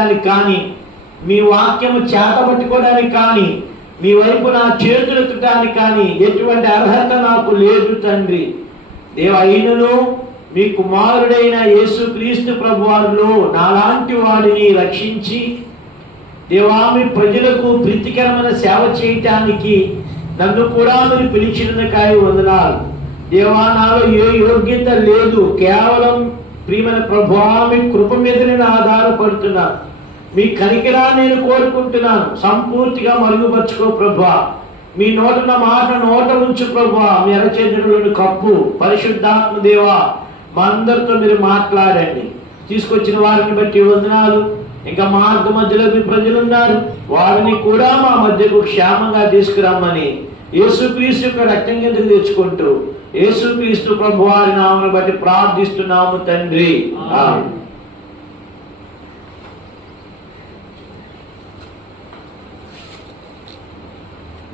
జీవించడానికి కానీ, మీ వాక్యము చేతబట్టుకోవడానికి కానీ, మీ వైపు నా చేతులెత్తడానికి కానీ ఎటువంటి అర్హత నాకు లేదు తండ్రి. అయినను మీ కుమారుడైన యేసుక్రీస్తు ప్రభువారిలో నాలాంటి వాడిని రక్షించి మీ ప్రజలకు ప్రీతికరమైన సేవ చేయటానికి నన్ను కూడా మీరు పిలిచినందుకాయ వందనాలు. నాలో ఏ యోగ్యత లేదు, కేవలం ప్రియమైన ప్రభువా మీ కృప మీద నేను ఆధారపడుతున్నాను. మీ కనికరాన్ని నేను కోరుకుంటున్నాను. సంపూర్తిగా మరుగుపరుచుకో ప్రభువా. మీ నోటున్న మాట నోట ఉంచు ప్రభువా. మీ అరచేతులను కప్పు. పరిశుద్ధాత్మ దేవా, మా అందరితో మీరు మాట్లాడండి. తీసుకొచ్చిన వారిని బట్టి వందనాలు. ఇంకా మార్గ మధ్యలో మీ ప్రజలు ఉన్నారు, వారిని కూడా మా మధ్యకు క్షేమంగా తీసుకురమ్మని యేసుక్రీస్తు యొక్క రక్తం కిందకు తెచ్చుకుంటూ యేసుక్రీస్తు ప్రభు వారి నామమును బట్టి ప్రార్థిస్తున్నాము తండ్రి.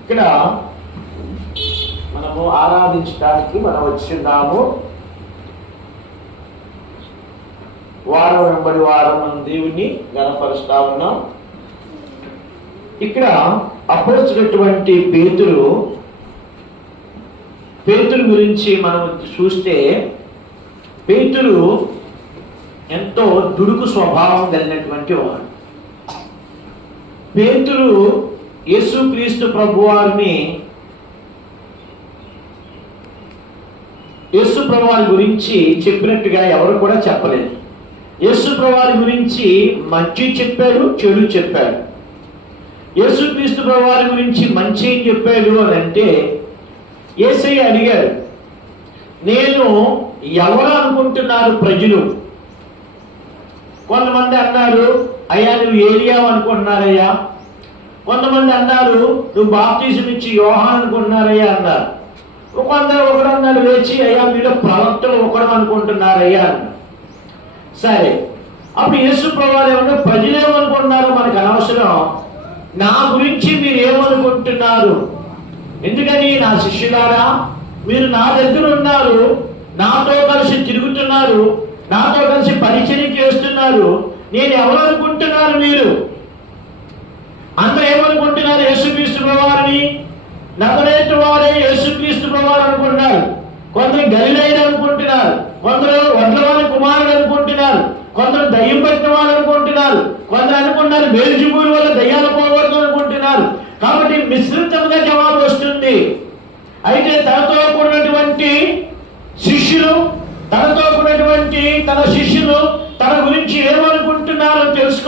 ఇక్కడ మనము ఆరాధించడానికి మనం వచ్చిన్నాము. వారం వెంబడి వారం మనం దేవుణ్ణి గణపరుస్తా ఉన్నాం. ఇక్కడ అపోస్తలుడైనటువంటి పేతురు గురించి మనం చూస్తే, పేతురు ఎంతో దుడుకు స్వభావం కలిగినటువంటి వాడు. పేతురు యేసుక్రీస్తు ప్రభువారిని యేసు ప్రభువారి గురించి చెప్పినట్టుగా ఎవరు కూడా చెప్పలేదు. యేసు ప్రభువారి గురించి మంచి చెప్పాడు, చెడు చెప్పాడు. యేసుక్రీస్తు ప్రభువారి గురించి మంచి ఏం చెప్పాడు అని అంటే, యేసయ్య అడిగాడు, నేను ఎవరు అనుకుంటున్నారు ప్రజలు? కొంతమంది అన్నారు, అయ్యా నువ్వు ఏలియావు అనుకుంటున్నారయ్యా. కొంతమంది అన్నారు, నువ్వు బాప్తిజం ఇచ్చి యోహాను అనుకుంటున్నారయ్యా అన్నారు. ఒకడు అన్నాడు లేచి, అయ్యా మీలో ప్రవక్తలు ఒకడు అనుకుంటున్నారయ్యా అన్నారు. సరే, అప్పుడు యేసు ప్రభువారు ఏమన్నా, ప్రజలు ఏమనుకుంటున్నారు మనకు అనవసరం, నా గురించి మీరు ఏమనుకుంటున్నారు? ఎందుకని, నా శిష్యులారా మీరు నా దగ్గర ఉన్నారు, నాతో కలిసి తిరుగుతున్నారు, నాతో కలిసి పరిచయం చేస్తున్నారు, నేను ఎవరు అనుకుంటున్నారు మీరు? అందరూ ఏమనుకుంటున్నారు? యేసుక్రీస్తు ప్రభువారిని నజరేతు వారే యేసుక్రీస్తు ప్రభువారు అనుకుంటున్నారు. కొందరు గలిలయుడు అనుకుంటున్నారు, కొందరు వడ్లవాని కుమారుడు అనుకుంటున్నారు, కొందరు దయ్యం పట్టిన వాళ్ళు అనుకుంటున్నారు, కొందరు అనుకుంటున్నారు బెల్జెబూలు వల్ల దయ్యాలు పోగొడుతుంది అనుకుంటున్నారు. కాబట్టి మిశ్రితంగా జవాబు వస్తుంది. అయితే తనతో కూడినటువంటి శిష్యులు, తన శిష్యులు తన గురించి ఏమనుకుంటున్నారో తెలుసుకోవాలి.